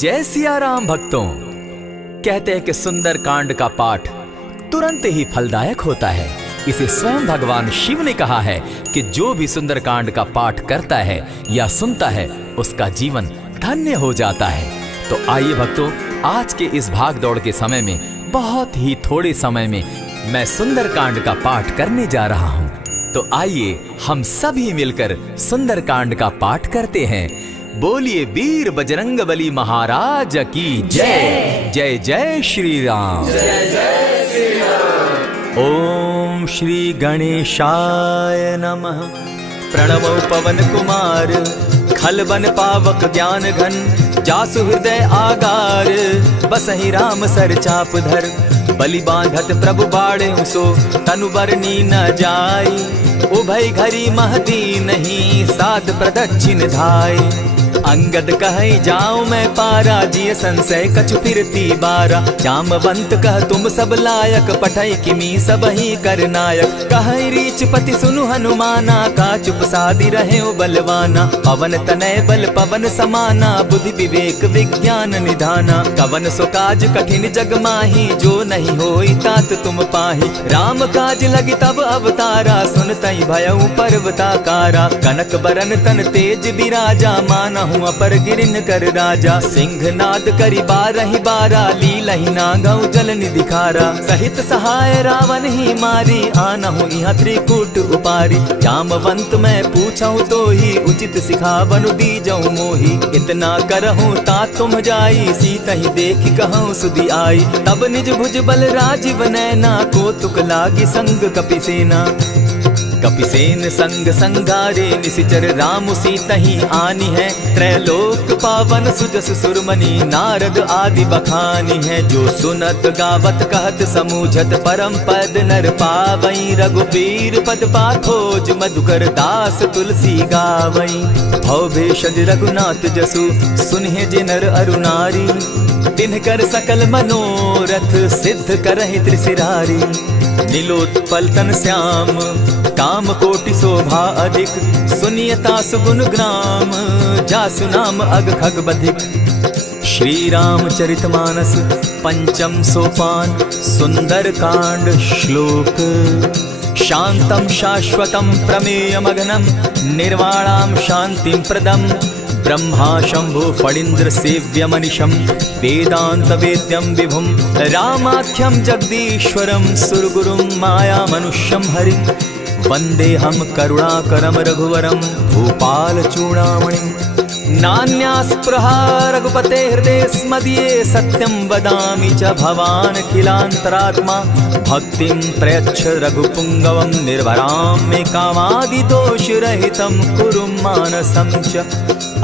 जय सिया राम भक्तों। कहते हैं कि सुंदर कांड का पाठ तुरंत ही फलदायक होता है। इसे स्वयं भगवान शिव ने कहा है कि जो भी सुंदर कांड का पाठ करता है या सुनता है उसका जीवन धन्य हो जाता है। तो आइए भक्तों, आज के इस भाग दौड़ के समय में बहुत ही थोड़े समय में मैं सुंदर कांड का पाठ करने जा रहा हूँ। तो आइए हम सभी मिलकर सुंदर कांड का पाठ करते हैं। बोलिए वीर बजरंगबली महाराज की जय। जय जय श्री राम। जय जय श्री राम। ओम श्री गणेशाय नमः। प्रणवो पवन कुमार खलबन पावक ज्ञान घन जासु हृदय आगार बसहि राम सर चाप धर बलि बांधत प्रभु बाड़े सो तनु बरनी न जाई उभय घरी महती नहीं सात प्रदक्षिण धाई अंगद कहे जाऊं मैं पारा जिय संशय कछु फिरती बारा जामवंत कह तुम सब लायक पठय किमी सब ही कर नायक कहे रीच पति सुनु हनुमाना का चुप सादी रहे बलवाना पवन तनय बल पवन समाना बुद्धि विवेक विज्ञान निधाना कवन सो काज कठिन जग माही जो नहीं होई तात तुम पाही राम काज लगी तब अवतारा सुन तई भयउ पर्वताकारा कनक बरन तन तेज बिराजा माना अपर गिरिन कर राजा सिंह नाद करी बारहि बारा लीलहि नागौ जल निधिखारा सहित सहाय रावण ही मारी आनहु इहाँ त्रिकूट उपारी जामवंत मैं पूछऊं तो ही उचित सिखावनु दीजऊं मोही इतना करहूं ता तुम जाई सीता ही देखी कहूं सुधि आई तब निज भुज बल राजीव नैना को तुक लागी संग कपिसेना कपिसेन संग संगारे निशिचर राम सीता ही आनी है त्रैलोक पावन सुजस सुरमणि नारद आदि बखानी है जो सुनत गावत कहत समूझत परम पद नर पावई रघुबीर पद पाखोज मधुकर दास तुलसी गावई भव भेषज रघुनाथ जसु सुनहि जे नर अरुनारी तिनकर सकल मनोरथ सिद्ध करहि त्रिशिरारी नीलोत्पल तन श्याम काम कोटि शोभा अधिक सुनियता सुगुण ग्राम जासु नाम अग खग बधिक। श्री रामचरितमानस पंचम सोपान सुंदर कांड श्लोक शांतम शाश्वतम प्रमेयमगनम निर्वाणाम शांतिम प्रदम ब्रह्मा शंभु फणीन्द्र सेव्य मनिषम वेदांत वेद्यम विभुम रामाख्यम जगदीश्वरम सुरगुरुम माया मनुष्यम हरिम वंदे हम करुणाकरम रघुवरम भूपाल चूड़ामणिम नान्यास्पृहा रघुपते हृदय स्मदीये सत्यं वदामि च भवान् किलान्तरात्मा भक्तिं प्रयच्छ रघुपुङ्गवं निर्भरां मे कामादिदोषरहितं कुरु मानसं च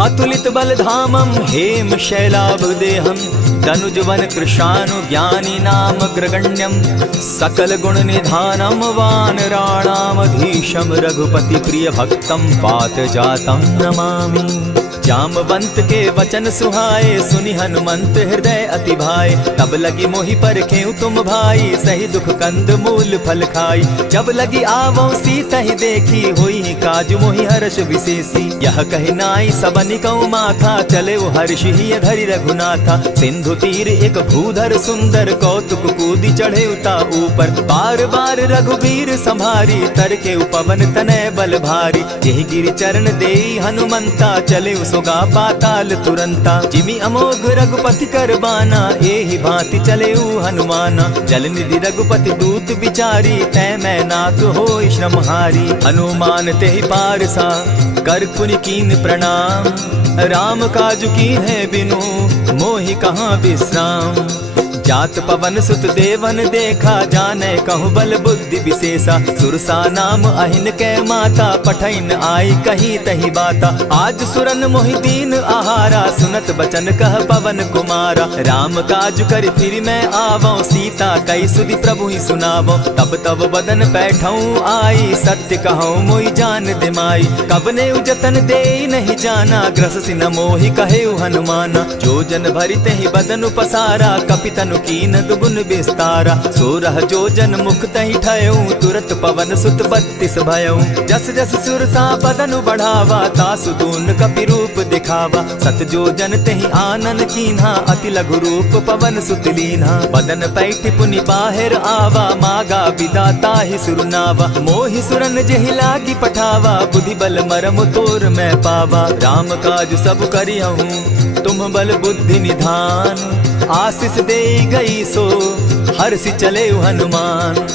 अतुलित बलधामं हेम शैलाभदेहं दनुजवन कृशानु ज्ञानी नामग्रगण्यं सकल गुण निधानं वानराणामधीशं रघुपति प्रिय भक्तं पातजातं नमामि। जामवंत के वचन सुहाए सुनि हनुमंत हृदय अति भाए तब लगी मोहि परखेउ तुम भाई सही दुख कंद मूल फल खाई जब लगी आवो सीता ही देखी होई काज मोहि हर्ष विशेषी यह कहि नाई सबनि कौ माथा चले वो हर्ष ही धरि रघुनाथा सिंधु तीर एक भूधर सुंदर कौतुक कूदी चढ़े उता ऊपर बार बार रघुबीर संभारी तर के उपवन तनय बल भारी यही गिरि चरण देई हनुमंता चले सोगा पाताल तुरंता जिमि अमोघ रघुपति कर बाना एहि भांति चले हनुमाना जल निधि रघुपति दूत विचारी तै मैं नाथ होई श्रमहारी हनुमान तेहि पारसा कर पुनि कीन प्रणाम राम काज कीन है बिनु मोहि कहाँ विश्राम जात पवन सुत देवन देखा जाने कहूँ बल बुद्धि विशेषा सुरसा नाम अहिन कै माता पठैन आई कहीं तही बाता आज सुरन मोहि दीन आहारा सुनत बचन कह पवन कुमारा राम काज कर फिर मैं आवो सीता कई सुधि प्रभु ही सुनावो तब तब बदन बैठऊं आई सत्य कहूँ मोहि जान दिमाई कबने उजतन दे नहीं जाना ग्रस सिन मोहि कहे हनुमाना जो जन भरित ही बदन पसारा कपितन तनु कीन दुगुन विस्तारा। 16 जोजन मुख तहि ठयऊ, तुरत पवन सुत 32 भयऊ। जस जस सुरसा बदनु बढ़ावा, तासु दून कपि रूप दिखावा। 7 जोजन तेहि आनन कीन्हा, अति लघु रूप पवन सुत लीन्हा। बदन पैठ पुनि बाहिर आवा, मागा विदा ताहि सुरनावा। मोहि सुरन जेहि लागी पठावा, बुद्धि बल मरम तोर मैं पावा। राम काज सब करियहूँ, तुम बल बुद्धि निधान। आशीष दे गई सो हर्षि चले हनुमान।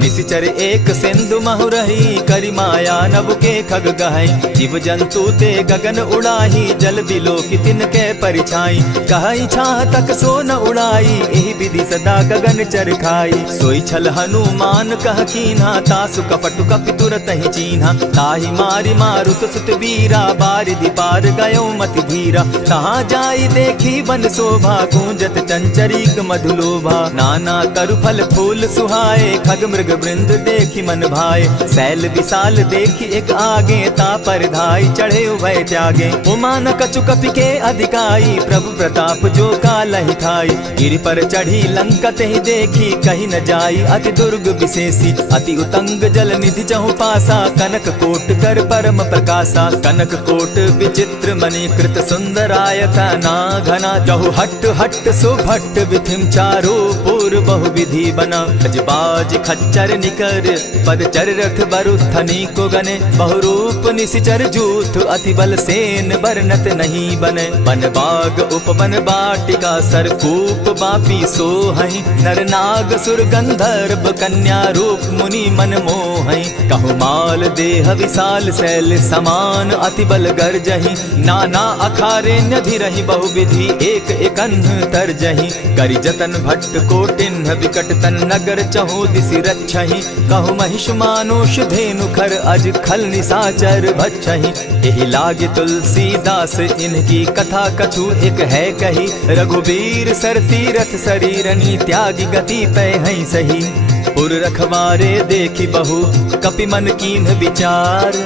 निशिचर एक सिंधु महु रही, करि माया नभ के खग गहई। जीव जंतु ते गगन उड़ाही, जल बिलो की तिनके परिछाई। कहई छाह तक सो न उड़ाई, एहि विधि सदा गगन चर खाई। सोई छल हनुमान कह कीन्हा, तासु कपटु कपि तुरत ही चीन्हा। ताहि मारि मारुत सुत वीरा, बारिधि पार गयो मति धीरा। तहाँ जाई देखी वन शोभा, गूंजत चंचरीक मधुलोभा। नाना तरु फल फूल सुहाए, खग मृग वृंद देखी मन भाए। सैल विशाल देखी एक आगे, ता पर धाई चढ़े उभय त्यागे। उमान कछु कपि के अधिकाई, प्रभु प्रताप जो कालहि खाई। गिरि पर चढ़ी लंका तेहि देखी, कहीं न जाई अति दुर्ग विशेषी। अति उतंग जल निधि चहु पासा, कनक कोट कर परम प्रकाशा। कनक कोट विचित्र मणि कृत सुंदरायता ना घना। जहु हट हट सुभट विधिम चारो पूर्व बहु विधि बना। बाज खच्चर निकर पदचर रथ बरुथनी को गने। बहुरूप निशिचर जूथ अति बल सेन बरनत नहीं बने। बन बाग उपवन बाटिका सरकूप बापी सोहई। नर नाग सुर गंधर्व कन्या रूप मुनि मन मोहई। कहु माल देह विशाल शैल समान, अति बल गर्जहि। नाना अखारे न्यधिरहि, बहुविधि एक एकन्ह तरजहि। करि जतन भट्ट कोटिन्ह विकट तन नगर चहु दिसि रक्षहि। कहु महिष मानुष धेनु खर, अज खल निशाचर भक्षहि। एहि लागे तुलसीदास इनकी कथा कछु एक है कही। रघुबीर सर तीरथ शरीरनी, त्यागी गति पै हई सही। पुर रखवारे देखी बहु कपि मन कीन्ह विचार।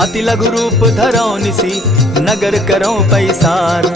अति लघु रूप धरौ निसी, नगर करौ पैसार।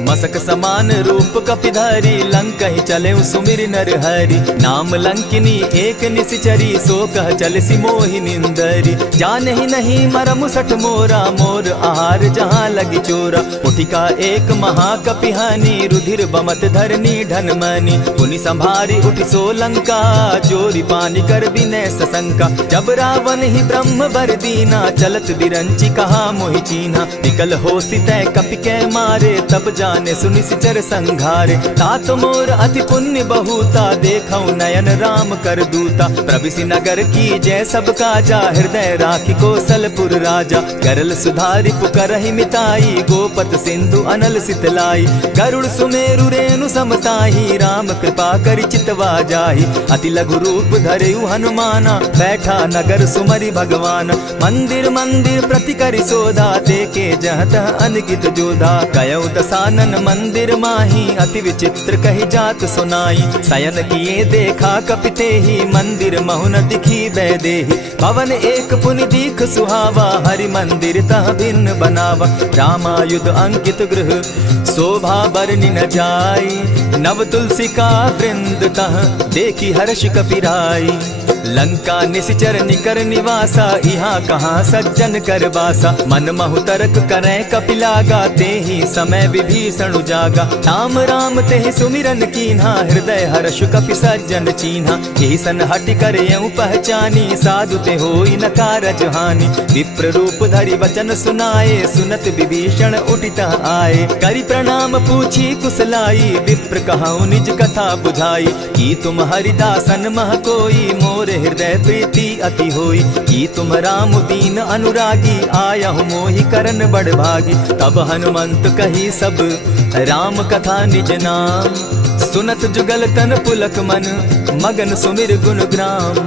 मसक समान रूप कपिधारी, लंकहि चले सुमिर नर हरि। नाम लंकिनी एक निशिचरी, सो कह चल सी मोहि निंदरी। जानहि नहीं मरम सठ मोरा, मोर आहार जहाँ लगी चोरा। उठिका एक महाकपिहानी, रुधिर बमत धरनी ढन मनी। पुनि संभारी उठि सो लंका, जोरी पानी कर विनय सशंका। जब रावण ही ब्रह्म बर दीना, चलत बिरंची कहा मोहि चीन्हा। निकल होसी तय कपि के मारे, तब जाने सुनिशिचर संघारे। तात मोर अति पुण्य बहुता, देखौ नयन राम कर दूता। प्रविशि नगर की जय सब काजा, हृदय राखी कौशलपुर राजा। गरल सुधारि पुकरहि मिताई, गोपत सिंधु अनल सितलाई। गरुड़ सुमेरु रेणु समताही, राम कृपा करि चितवा जाहि। अति लघु रूप धरेउ हनुमाना, बैठा नगर सुमरि भगवान। मंदिर मंदिर प्रति करि सोधा, देखे जहत अनगित जोधा। कयौ दसानन मंदिर माही, अति विचित्र कही जात सुनाई। शयन किए देखा कपिते ही, मंदिर महु न दिखी वैदेही। भवन एक पुनि दीख सुहावा, हरि मंदिर तह भिन्न बनावा। रामायुध अंकित गृह, शोभा बरनि न जाई। नव तुलसी का वृंद तह, देखी हर्ष कपिराई। लंका निशिचर निकर निवासा, यहाँ कहाँ सज्जन कर बासा। मन महु तरक करै कपिलागा, तेहि समय विभीषण जागा। राम राम तेहि सुमिरन कीन्हा, हृदय हर्ष कपि सज्जन चीन्हा। एहि सन हटि कर यूं पहचानी, साधु ते होई न कारज हानि। विप्र रूप धरि वचन सुनाए, सुनत विभीषण उठित आए। करि प्रणाम पूछी कुशलाई, विप्र कहऊँ निज कथा बुझाई। की तुम हरिदासन मह कोई, मोर हृदय प्रीति अति होई। की तुम राम दीन अनुरागी, आयहु मोहि करन बड़ भागी। तब हनुमंत कही सब राम कथा निज नाम। सुनत जुगल तन पुलक मन, मगन सुमिर गुण ग्राम।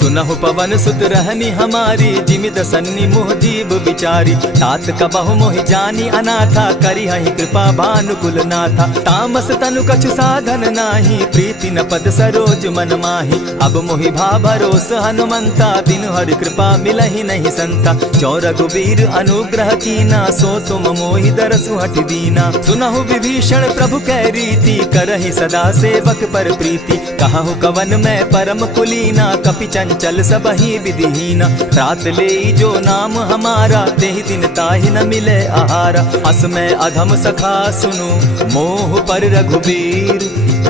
सुनहु पवन सुत रहनी हमारी, जिमि दसन्नी मोह जीव बिचारी। तात कबहु मोहि जानी अनाथा, करी हहि कृपा भानुकुल नाथा। तामस तनु कछु साधन नाही, प्रीति न पद सरोज मन माही। अब मोहि भा भरोस हनुमंता, बिनु हरि कृपा मिलहि नहीं संता। जो रघुबीर अनुग्रह कीना, सो तुम मोहि दरसु हठि दीना। सुनहु विभीषण प्रभु कै रीति, करहि सदा सेवक पर प्रीति। कहु कवन मैं परम कुलीना, कपि चंचल सबहि विधिहीना। रात ले जो नाम हमारा, तेहि दिन ताहि न मिले आहारा। अस मैं अधम सखा सुनु, मोह पर रघुबीर।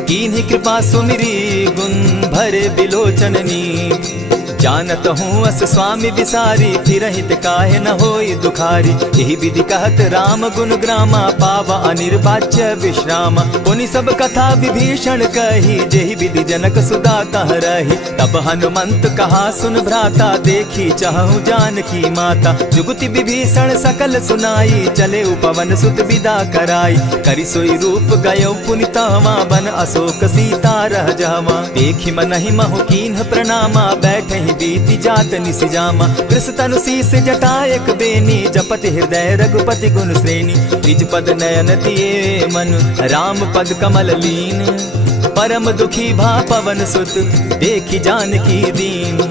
कीन्ही कृपा सुमिरी, गुण भरे बिलोचन नीर। जानत हूँ अस स्वामी विसारी, फिरहित काहे न होई दुखारी। यही विधि कहत राम गुण ग्रामा, पावा अनिर्वाच्य विश्राम। पुनि सब कथा विभीषण कही, जेहि विधि जनक सुदा कह रही। तब हनुमंत कहा सुन भ्राता, देखी चाहूँ जानकी माता। जुगति विभीषण सकल सुनाई, चले पवन सुत विदा कराई। करि सोई रूप गयो पुनि तहवा, बन अशोक सीता रह जहवा। देखी मनहि महु कीन्ह प्रणामा, बैठहि बीति जात निसिजामा। कृष तनु शीस जटा एक बेनी, जपति हृदय रघुपति गुण श्रेणी। निज पद नयन दिए मन, राम पद कमल लीन। परम दुखी भा पवन सुत, देखी जानकी दीन।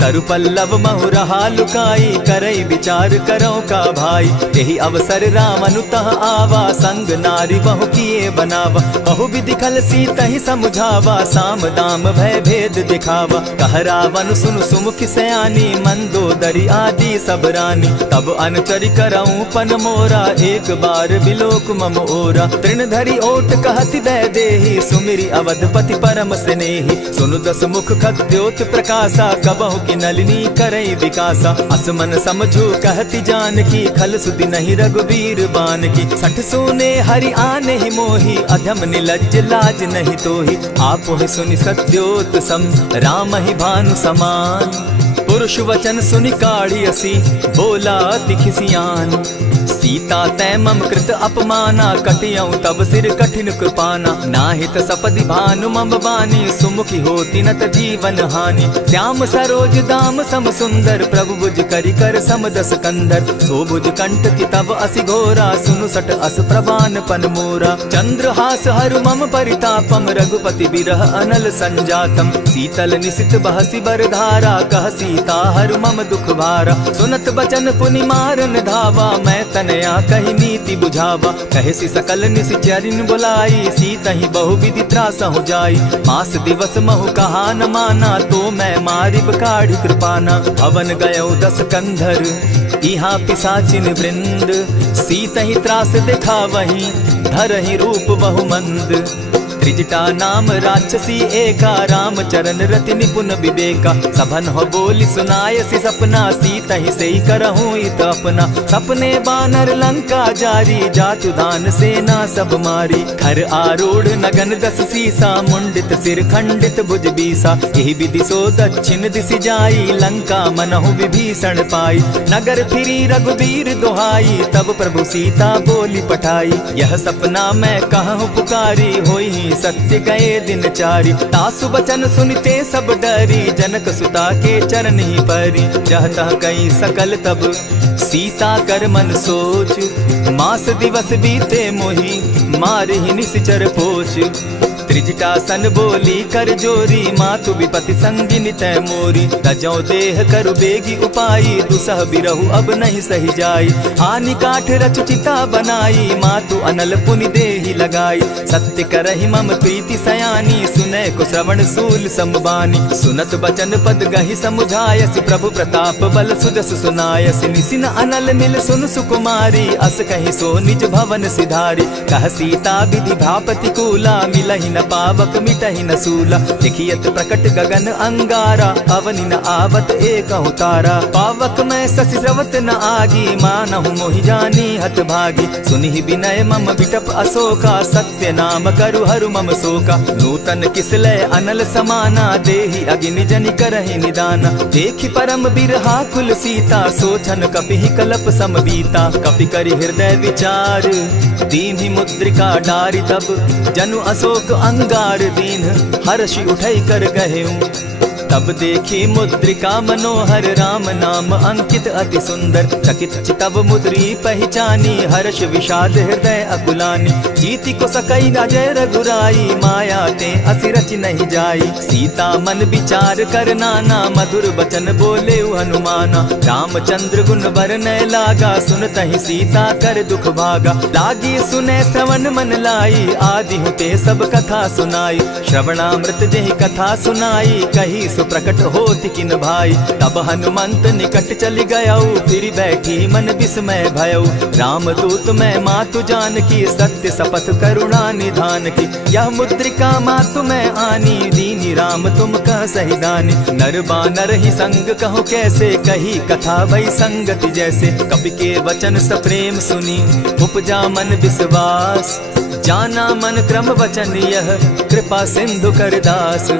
तरु पल्लव महु रहा लुकाई, करई विचार करो का भाई। यही अवसर राम अनुतः आवा, संग नारी बहु किए बनावा। बहु विधि खल सीतहि समुझावा, साम दाम भय भेद दिखावा। कह रावण सुन सुमुखि सयानी, मंदोदरी आदि सब रानी। तब अनचरि करऊं पन मोरा, एक बार बिलोक मम ओरा। तृण धरि ओट कहति दय देहि, सुमिरि अवधपति परम स्नेही। सुनु दस मुख खद्योत प्रकाशा, कबहु नलिनी करई विकासा। असमन समझो कहति जानकी, खल सुधि नहीं रघुबीर बान की। सठ सोने हरि आने ही मोही, अधम निलज्ज लाज नहीं तोही। आपो ही सुनि सत्योत सम, राम ही भानु समान। पुरुष वचन सुनि काढ़ी असी, बोला अति खिसियान। सीता तै मम कृत अपमाना, कटियऊं तब सिर कठिन कृपाना। नाहित सपदि भानु मम बानी, सुमुखी होती न त जीवन हानि। श्याम सरोज दाम सम सुंदर, प्रभु भुज करि कर सम दस कंदर। सो भुज कंठ की तब असि घोरा, सुनु सट अस प्रवान पन मोरा। चंद्रहास हरु मम परितापम, रघुपति बिरह अनल संजातम। शीतल निशित बहसि बरधारा, कह सीता हरु मम दुख भारा। सुनत बचन पुनि मारन धावा, मैं तनया कही नीति बुझावा। कहसी सकल निशिचरिन बुलाई, सीतहि बहु विधि त्रास हो जाई। मास दिवस महु कहा न माना, तो मैं मारिब काढ़ी कृपाना। भवन गयो दस कंधर, इहाँ पिशाचिन वृंद। सीतहि त्रास दिखावहि, धरहि रूप बहु मंद। त्रिजटा नाम राक्षसी एका, राम चरण रति निपुण विवेका। सभन हो बोली सुनायसी सपना, सीतहि सेई करहूँ इत अपना। सपने बानर लंका जारी, जातु दान सेना सब मारी। खर आरूढ़ नगन दस सीसा, मुंडित सिर खंडित भुज बीसा। यही विधि सो दक्षिण दिशि जाई, लंका मनहु विभीषण पाई। नगर फिरी रघुबीर दोहाई, तब प्रभु सीता बोली पठाई। यह सपना मैं कहूँ पुकारी, होई सत्य गए दिन चारी। तासु बचन सुनते सब डरी, जनक सुता के चरण ही परी। जहता कई सकल तब सीता कर मन सोच, मास दिवस बीते मोही, मारे ही निश्चर पोच। त्रिजटा सन बोली कर जोरी, मातु विपति संगिनी तै मोरी। तजौ देह करु बेगी उपाई, दुसह बिरहु अब नहीं सही जाई। हानि काठ रचु चिता बनाई, मातु अनल पुनि देहि लगाई। सत्य करहि मम प्रीति सयानी, सुनै को श्रवण सूल समबानी। सुनत बचन पद गहि समुझायसि, प्रभु प्रताप बल सुजस सुनायसि। निसिन अनल मिल सुन सुकुमारी, अस कहि सो निज भवन सिधारी। कह सीता विधि भापति कूला, मिलहि न पावक मिटहि न सूला। देखियत प्रकट गगन अंगारा, अवनि न आवत एकहु तारा। पावक मैं शशि स्रवत न आगी, मानहु मोहि जानी हत भागी। सुनिहि विनय मम विटप अशोका, सत्य नाम करु हरु मम शोका। नूतन किसलय अनल समाना, देहि अगिनि जनि करहि निदाना। देखि परम बिरहा कुल सीता, सोचन कपिहि कलप सम बीता। कपि करि हृदय विचार, दीन्हि मुद्रिका डारि। तब जनु अशोक अंगार दीन, हर्षि उठै कर गहेऊ। तब देखी मुद्रिका मनोहर राम नाम अंकित अति सुंदर। चकित चितव मुद्री पहचानी हर्ष विषाद हृदय अकुलानी। जीति को सकई न जय रघुराई माया ते असि रचि नहीं जाई। सीता मन विचार कर नाना मधुर बचन बोले हनुमाना। रामचंद्र गुण बरनय लागा सुनतहि सीता कर दुख भागा। लागी सुने श्रवण मन लाई आदि हुते सब कथा सुनाई। श्रवणामृत जेहि कथा सुनाई कही सुप्रकट होति किन भाई। तब हनुमंत निकट चली गयऊ फिर बैठी मन विस्मय भयऊ। रामदूत मैं मातु जान की सत्य शपथ करुणा निधान की। यह मुद्रिका मातु मैं आनी दीनी राम तुम कह सही दानी। नर बानर ही संग कहो कैसे कही कथा भई संगति जैसे। कपि के वचन सप्रेम सुनी उपजा मन विश्वास। जाना मन क्रम वचन यह कृपा सिंधु कर दास।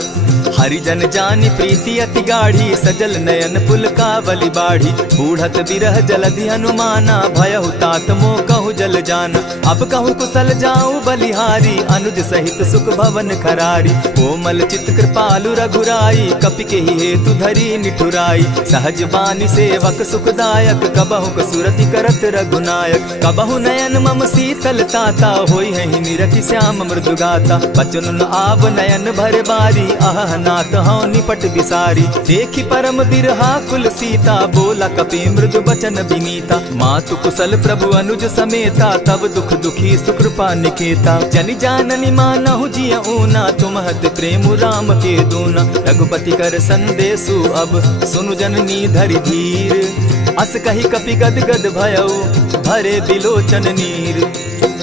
हरिजन जानी प्रीति अति गाढ़ी सजल नयन पुलकावली बाढ़ी। बूढ़त बिरह जलधि हनुमाना भयहु तात मोह कहु जल जाना। अब कहु कुशल जाऊं बलिहारी अनुज सहित सुख भवन खरारी। कोमल चित कृपालु रघुराई कपि के ही हेतु धरी निठुराई। सहज बानी सेवक सुखदायक कबहु कसुरति करत रघुनायक। कबहु नयन मम शीतल ताता होई है निरखि श्याम मृदु गाता। बचन आव नयन भर बारी आह नाथ हौ निपट बिसारी। देखी परम बिरहा कुल सीता बोला कपि मृदु बचन विनीता। मातु कुशल प्रभु अनुज समेता तब दुख दुखी सुकृपा निकेता। जनि जाननी मानहु जिय ऊना तुमहत प्रेम राम के दूना। रघुपति कर संदेशु अब सुनु जननी धरि धीर। अस कही कपि गद गद भयऊ भरे बिलोचन नीर।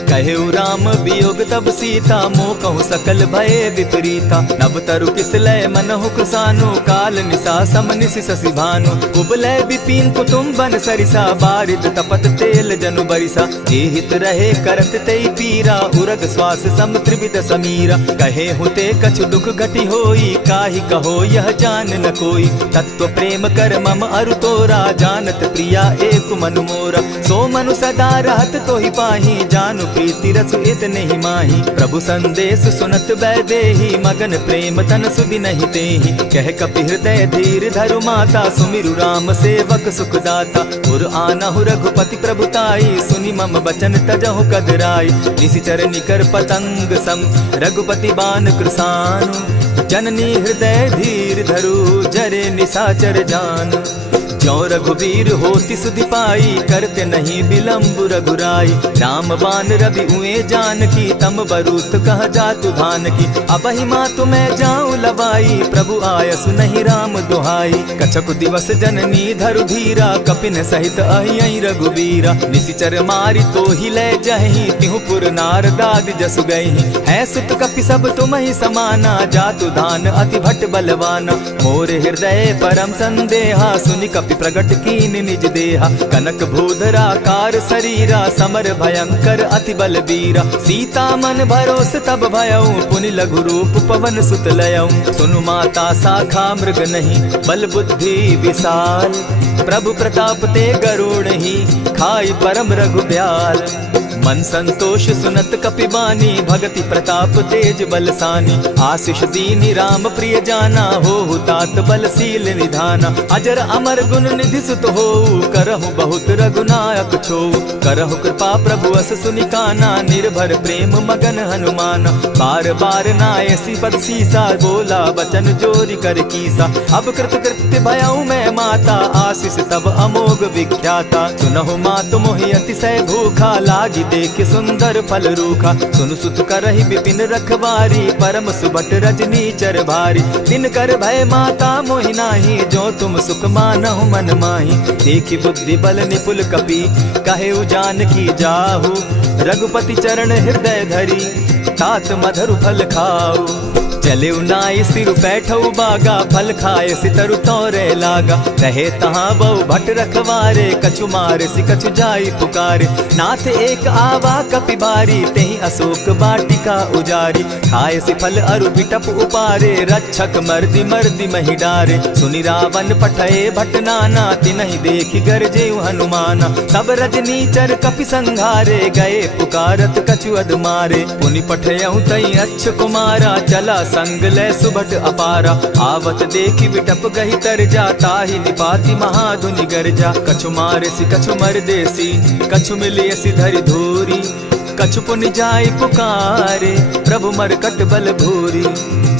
कहेउ राम वियोग तब सीता मोह कहु सकल भये विपरीता। नव तरु किस लय मनहु कृसानु काल निशा समनिशि शशि भानु। कुबलय विपिन कुटुम्बन सरिसा बारिद तपत तेल जनु बरिसा। जे हित रहे करत तेई पीरा उरग श्वास सम त्रिविध समीरा। कहे हुते कछु दुख घटी होई काहि कहो यह जान न कोई। तत्व प्रेम कर मम अरु तोरा जानत प्रिया एक मनु मोरा। सो मनु सदा रहत तोहि पाही जानु प्रीति रस इतने ही माही। प्रभु संदेश सुनत बैदेही मगन प्रेम तन सुधि नहीं तेहि। कह कपि हृदय धीर धरु माता सुमिरु राम सेवक सुखदाता। उर आनहु रघुपति प्रभुताई सुनि मम बचन तजहु कदराई। निशिचर निकर पतंग सम रघुपति बान कृसानु। जननी हृदय धीर धरु जरे निशाचर जान। जो रघुवीर होति सुधि पाई करते नहीं विलम्ब रघुराई। राम बान रवि उए जान की तम बरूत कह जातु धान की। अबहि मातु मैं जाऊं लवाई प्रभु आयसु नहीं राम दुहाई। कछक दिवस जननी धरु धीरा कपिन सहित अहियहि रघुवीरा। निशिचर मारी तो ही ले जहि तिहु पुर नार दाद जसु गई। है सुत कपि सब तुम ही समाना जातु धान अति भट बलवाना। मोर हृदय परम संदेहा सुनि कपि प्रगट कीन निज देहा। कनक भूधरा कार शरीरा समर भयंकर अति बलबीरा। सीता मन भरोस तब भयऊ पुनि लघु रूप पवन सुत लयऊ। सुनु माता शाखा मृग नहीं बल बुद्धि विशाल। प्रभु प्रताप ते गरुड़ ही खाई परम रघुब्याल। मन संतोष सुनत कपिबानी भगति प्रताप तेज बलसानी। आशीष दीनी राम प्रिय जाना हो तात बलशील निधाना। अजर अमर गुण निधि सुत हो करहु बहुत रघुनायक छो। करहु कृपा प्रभु अस सुनिकाना निर्भर प्रेम मगन हनुमाना। बार बार नायसी पद सीसा बोला बचन जोरी कर कीसा। अब कृत कृत्य भयऊ मैं माता आशीष तब अमोघ विख्याता। सुनहु मातु मोहि अतिशय भूखा लागी देख सुंदर फल रूखा। सुन सुत करहि विपिन रखवारी परम सुबट रजनी चर भारी। दिन कर भय माता मोहि नाही जो तुम सुख मानहु मन माही। देखि बुद्धि बल निपुल कपि कहेउ जानकी जाहु। रघुपति चरण हृदय धरी तात मधुर फल खाऊ। चले नाई सिर बैठऊ बागा फल खाए सितरु तोरे लागा। रहे तहाँ बहु भट रखवारे कछु मारे सि कछु जाई पुकारे। नाथ एक आवा कपि बारी तेहि अशोक बाटिका उजारी। खाए सि फल अरु बिटप उपारे रक्षक मर्दि मर्दि महि डारे। सुनि रावण पठये भट नाना तिनहि देखि गरजेउ हनुमाना। तब रजनीचर कपि संघारे गए पुकारत कछु अध मारे। पुनि पठयउ तई अच्छ कुमारा चला संग ले सुभट अपारा। आवत देखी बिटप गही तर जा, ताहि निपाति महाधुनि गर्जा। कछु मारसी कछु मर देसी, कछु मिलियसी धरि धूरी। कछु पुनि जाय पुकारे, प्रभु मरकट बल भूरी।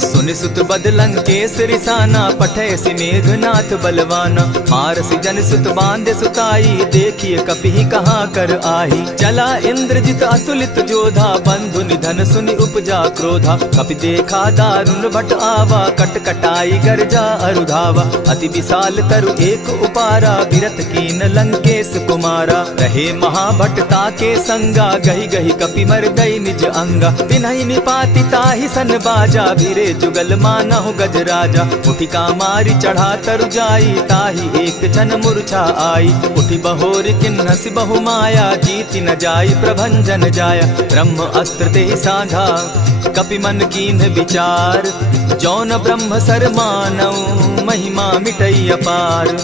सुनि सुत बद लंकेश रिसाना, पठैसी मेघनाथ बलवाना। मारसी जन सुत बांधे सुताई, देखिए कपि कहाँ कर आही। चला इंद्रजित अतुलित जोधा, बंधु निधन सुनि उपजा क्रोधा। कपि देखा दारुण भट आवा, कट कटाई गर्जा अरुधावा। अति विशाल तरु एक उपारा, बिरत कीन लंकेश कुमारा। रहे महाभट ताके संगा, गही गही कपि मर गई निज अंगा। तिन्हि निपाति ताहि सन बाजा, भीरे जुगल मानहु गज राजा। उठिका मारी चढ़ा तरु जाई, ताहि एक जन मूर्छा आई। उठि बहोर किन्हसि बहु माया, जीति न जाई प्रभंजन जाया। ब्रह्म अस्त्र ते साधा, कपि मन कीन्ह विचार। जौन ब्रह्म सर मानऊ, महिमा मिटई अपार।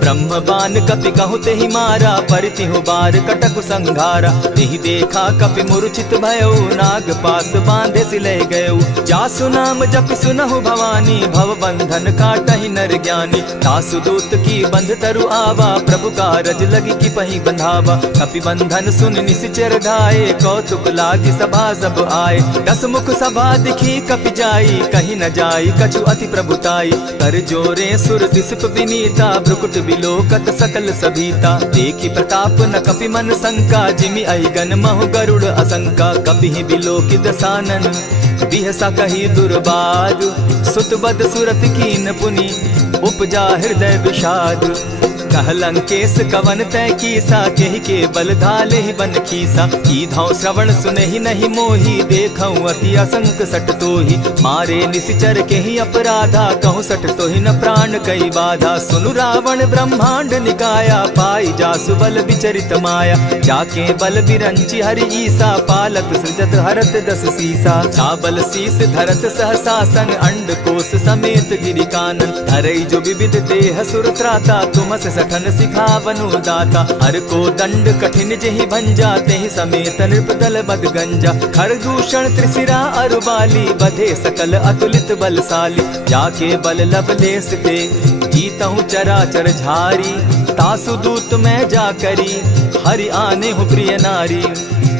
ब्रह्म बान कपि कहु तेहि मारा, परितिहु बार कटकु संघारा। तेहि देखा कपि मूर्छित भयउ, नाग पास बांधे सिले गयउ। जासु नाम जपि सुनहु भवानी, भव बंधन काटहि नर ज्ञानी। तासु दूत की बंध तरु आवा, प्रभु कारज लगी कि पहि बंधावा। कपि बंधन सुन निसिचर धाये, कौतुक लागी सभा सब आए। दस मुख सभा दिखी कपि जाई, कहीं न जाई कछु अति प्रभुताई। कर जोरे सुर दिसप विनीता, भ्रुकुट बिलोकत सकल सभीता। देखी प्रताप न कपि मन शंका, जिमि अहिगन महु गरुड़ असंका। कपि बिलोकि दसानन, बिहसा कही दुर्बाद। सुत बद सुरत कीन पुनि, उपजा हृदय विषाद। कह लंकेश कवन तय कीसा, केहि के बल धाले ही बन खीसा। की धौ श्रवण सुने ही नहीं मोही, देखऊं अति असंक सट तोही। मारे निसिचर के ही अपराधा, कहूँ सट तो ही न प्राण कई बाधा। सुनु रावण ब्रह्मांड निकाया, पाई जासु बल विचरित माया। जाके बल बिरंची हरि ईसा, पालत सृजत हरत दस सीसा। चाबल शीस धरत सहसासन, अंड कोश समेत गिरि कानन। धरई जो विविध देह सुर त्राता, तुमस सठन सिखावनु दाता। हर को दंड कठिन जेहि भंजा, तेहि समेत नृपदल बद गंजा। खरदूषण त्रिशिरा अरुबाली, बधे सकल अतुलित बलशाली। जाके बल लवलेस ते, जीतहु चराचर झारी। तासु दूत मैं जा करी, हरि आने हूँ प्रिय नारी।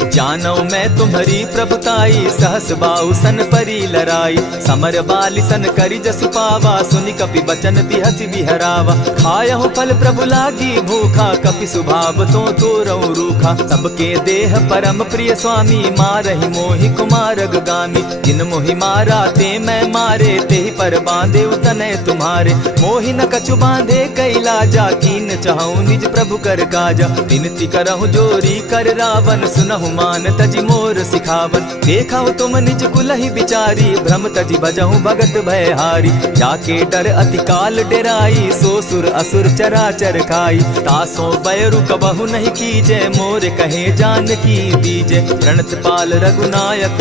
जानो मैं तुम्हारी प्रभुताई, सहस बाहु सन परी लराई। समर बाली सन करी जसु पावा, सुनि कपि बचन बिहसि बिहरावा। खायहु फल प्रभु लागी भूखा, कपि सुभाव तो तोरहु रूखा। सबके देह परम प्रिय स्वामी, मारहि मोहि कुमारग गामी। जिन मोहि मारा ते मैं मारे, तेहि पर बांधे उतने तुम्हारे। मोहि न कछु बांधे कैलाजा, कीन चाहूं निज प्रभु कर काजा। विनती करहु जोरी कर रावण, सुनहु मान तजि मोर सिखावन। देखहु तुम निज कुलहि बिचारी, भ्रम तजि भजहु भगत भयहारी। जाके डर अति काल डेराई, सो सुर असुर चराचर खाई। तासो बैरु कबहु नहीं कीजे, मोर कहे जानकी दीजे। प्रणत पाल रघुनायक,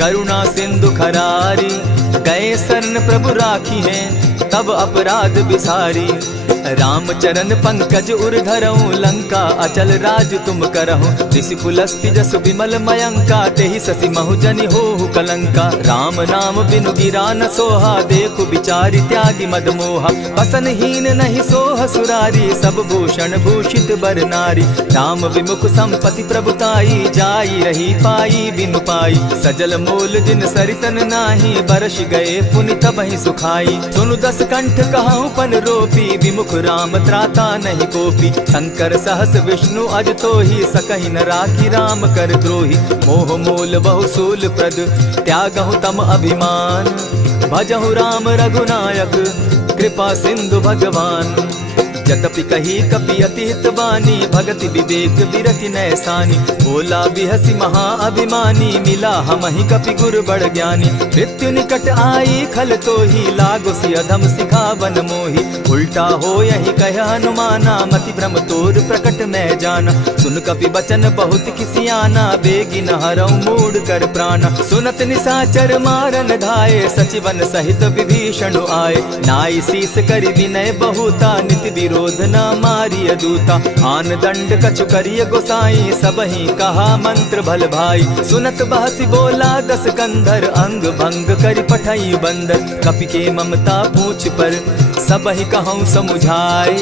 करुणा सिंधु खरारी। गए शरण प्रभु राखी हैं, तब अपराध बिसारी। राम चरण पंकज उर धरऊं, लंका अचल राज तुम करहूं। ऋषि पुलस्ति जसु विमल मयंका, तेहि ससि महु जनि होहु कलंका। राम नाम बिनु गिरा न सोहा, देखु बिचारी त्यागी मद मोहा। बसन हीन नहीं सोह सुरारी, सब भूषण भूषित बर नारी। राम विमुख संपति प्रभुताई, जाई रही पाई बिनु पाई। सजल मोल जिन सरितन नाही, बरस गए पुनि तबहि सुखाई। सुनु दस कंठ कहूँ पन रोपी, विमुख राम त्राता नहीं कोपी। शंकर सहस विष्णु अज तो ही, सकहि न राखी राम कर द्रोही। मोह मूल बहु सूल प्रद, त्यागहु तम अभिमान। भजहु राम रघुनायक, कृपा सिंधु भगवान। जतपि कही कपि अति हितवानी, भगति विवेक विरति नैसानी। बोला बिहसि महा अभिमानी, मिला हमहि कपि गुर बड़ ज्ञानी। मृत्यु निकट आई खल तो ही, लागो सि अधम सिखावन मोही। उल्टा हो यही कह हनुमाना, मति भ्रम तोर प्रकट मैं जाना। सुन कपि बचन बहुत किसियाना, बेगी न हरऊ मूड कर प्राणा। सुनत निसाचर मारन धाये, सचिवन सहित विभीषण आए। नाई शीस करि विनय बहुता, नित विरोध क्रोध न मारिय दूता। आन दंड कछु करिय गोसाई, सबहि कहा मंत्र भल भाई। सुनत बहसी बोला दस कंधर, अंग भंग करि पठई बंदर। कपि के ममता पूछ पर, सबहि कहूँ समुझाए।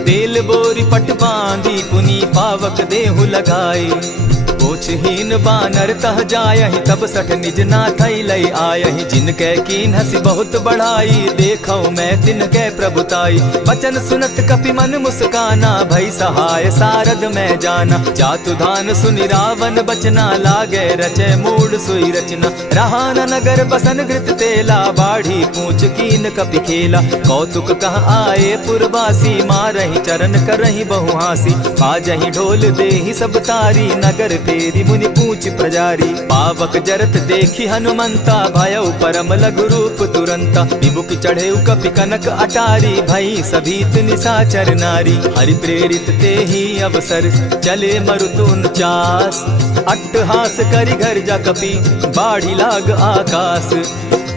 तेल बोरी पट बांधी, पुनि पावक देहु लगाए। ओछहीन बानर तह जायहि, तब सठ निज नाथै लई आयहि। जिनके कीन हसी बहुत बढ़ाई, देखौ मैं तिनके प्रभुताई। बचन सुनत कपि मन मुस्काना, भई सहाय सारद मैं जाना। जातु धान सुनि रावण बचना, लागे रचे मूड सोई रचना। रहा न नगर बसन घृत तेला, बाढ़ी पूछ कीन कपि खेला। कौतुक कह आए पुरवासी, मारहि चरण करहि बहु हासी। बाजहि ढोल देहि सब तारी, नगर तेरी मुनि पूछ प्रजारी। पावक जरत देखी हनुमंता, भयउ परम लघु रूप तुरंता। विबुक चढ़े कपि कनक अटारी, भई सभीत निशाचर नारी। हरि प्रेरित ते ही अवसर, चले मरुत 49। अट्टहास करि घर जा कपि, बाढ़ी लाग आकाश।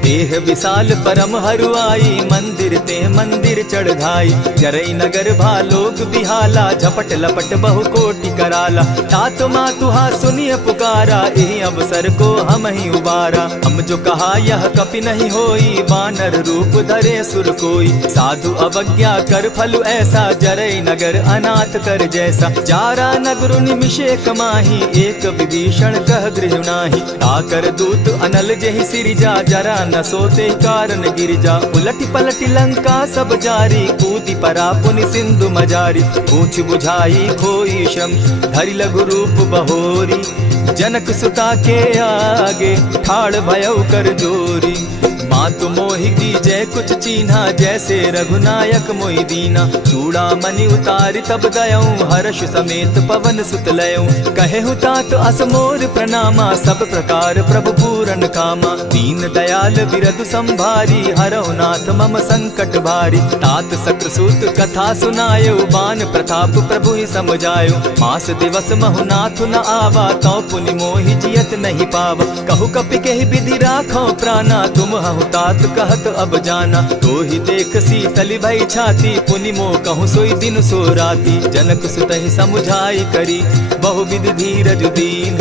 देह विशाल परम हरुआई, मंदिर ते मंदिर चढ़ाई। जरई नगर भालोक बिहाला, झपट लपट बहु कोटि कराला। तात मातुहा सुनिय पुकारा, एहि अवसर को हम ही उबारा। हम जो कहा यह कपि नहीं होई, बानर रूप धरे सुर कोई। साधु अवज्ञा कर फल ऐसा, जरई नगर अनाथ कर जैसा। जारा नगर निमिषे कमाही, एक विभीषण कह गृह नाही। ताकर दूत अनल जहि सिरिजा, जरा न सोते कारण गिरजा। उलटी पलटी लंका सब जारी, कूदी परा पुनि सिंधु मजारी। पूछ बुझाई खोई श्रम, धरि लघु रूप बहोरी। जनक सुता के आगे, ठाड़ भयउ कर जोरी। मातु मोहि दीजै कुछ चीन्हा, जैसे रघुनायक मोहि दीना। चूड़ामणि उतारि तब दयऊं, हर्ष समेत पवन सुत लयऊं। कहेहु तात असमोर प्रणामा, सब प्रकार प्रभु पूरन कामा। दीन दयाल बिरदु संभारी, हरौ नाथ मम संकट भारी। तात सक्रसूत कथा सुनायो, बान प्रताप प्रभु समझायो। मास दिवस महु नाथ न आवा, तौ पुनि मोहि जियत नहीं पावा। कहु कपि केहि विधि राखो प्राणा, तुम हहु तात कहत अब जाना। तो ही देख शीतली भई छाती, पुनि मो कहूँ सोई दिन सो राती। जनक सुतहि समुझाई करी, बहुविधि धीरज दीन।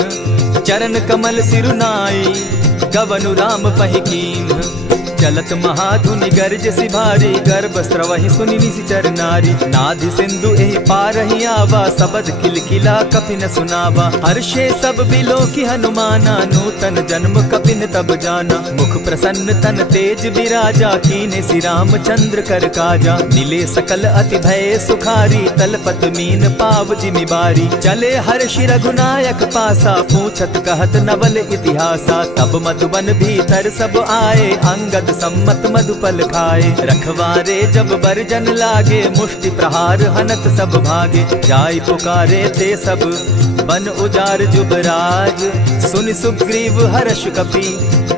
चरण कमल सिरुनाई, गवनु राम पहि कीन। चलत महाधुनि गर्ज सिभारी, गर्भ स्रवहि सुनि निशिचर नारी। नाधि सिंधु एहि पारहि आवा, सबद किलकिला कपि न सुनावा। हर्षे सब बिलोकि हनुमाना, नूतन जन्म कपिन तब जाना। मुख प्रसन्न तन तेज विराजा, कीने श्री रामचंद्र कर काजा। मिले सकल अति भय सुखारी, तलपत मीन पाव जिमि बारी। चले हर्षि रघुनायक पासा, पूछत कहत नवल इतिहासा। तब मधुबन भीतर सब आए, अंगद सम्मत मधुपल खाए। रखवारे जब बरजन लागे, मुष्टि प्रहार हनत सब भागे। जाय पुकारे ते सब, बन उजार जुबराज। सुन सुग्रीव हर्ष कपि,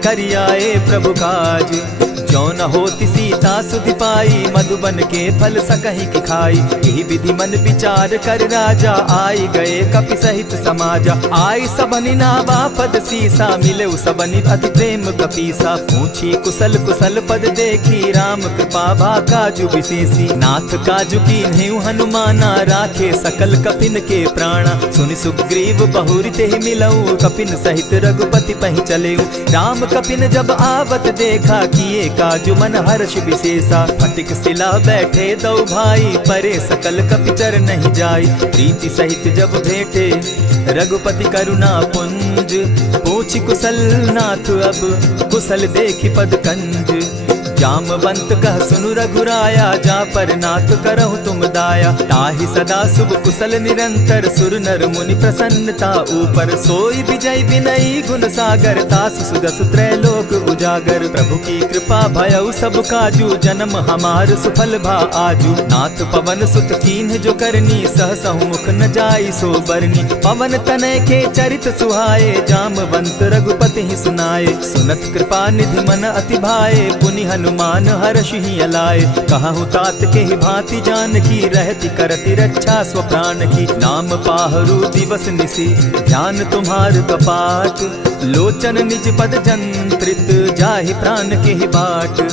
करियाए प्रभु काज। जो न होती सीता सुधि पाई, मधुबन के फल सकहि की खाई। यही विधि मन विचार कर राजा, आई गए कपि सहित समाजा। आई सबनि नावा पद सीसा, मिले सबनि अति प्रेम कपीसा। पूछी कुशल कुशल पद देखी, राम कृपा भा काजु विशेषी। नाथ काजु कीन्हेउ हनुमाना, राखे सकल कपिन के प्राणा। सुनि सुग्रीव बहुरि तेहि मिलऊ, कपिन सहित रघुपति पहि चलेऊ। राम कपिन जब आवत देखा, किए काजु मन हर्ष विशेषा। फटिक सिला बैठे दो भाई, परे सकल कपिचर नहीं जाई। प्रीति सहित जब भेटे, रघुपति करुणा पुंज। पूछि कुशल नाथ अब, कुशल देखि पद कंज। जामवंत कह सुनु रघुराया, जा पर नाथ करहु तुम दाया। ताहि सदा शुभ कुशल निरंतर, सुर नर मुनि प्रसन्नता ऊपर। सोई विजय विनयी गुण सागर, तासु सुदसु त्रैलोक उजागर। प्रभु की कृपा भयउ सब काजू, जन्म हमार सुफल भा आजू। नाथ पवन सुत कीन्ह जो करनी, सहसहु मुख न जाई सो बरनी। पवन तनय के चरित सुहाए, जामवंत रघुपति ही सुनाए। सुनत कृपा निधि मन अति भाए, पुनि हनुमान हनुमान हर्षि अलाए। कहु तात के ही भांति जानकी रहती करती रक्षा स्व प्राण की। नाम पाहरु दिवस निसी ध्यान तुम्हार कपाट। लोचन निज पद जंत्रित जाहि प्राण के ही बाट।